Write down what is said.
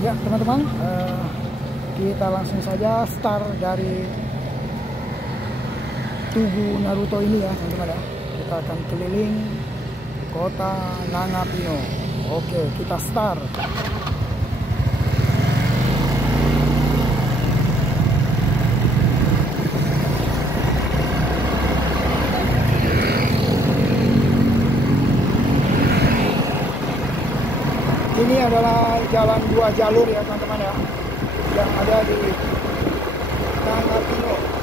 Ya teman-teman, kita langsung saja start dari Tugu Naruto ini ya teman-teman ya. Kita akan keliling kota Nangapino. Oke, kita start. Ini adalah jalan 2 jalur ya teman-teman ya, yang ada di Nangapino.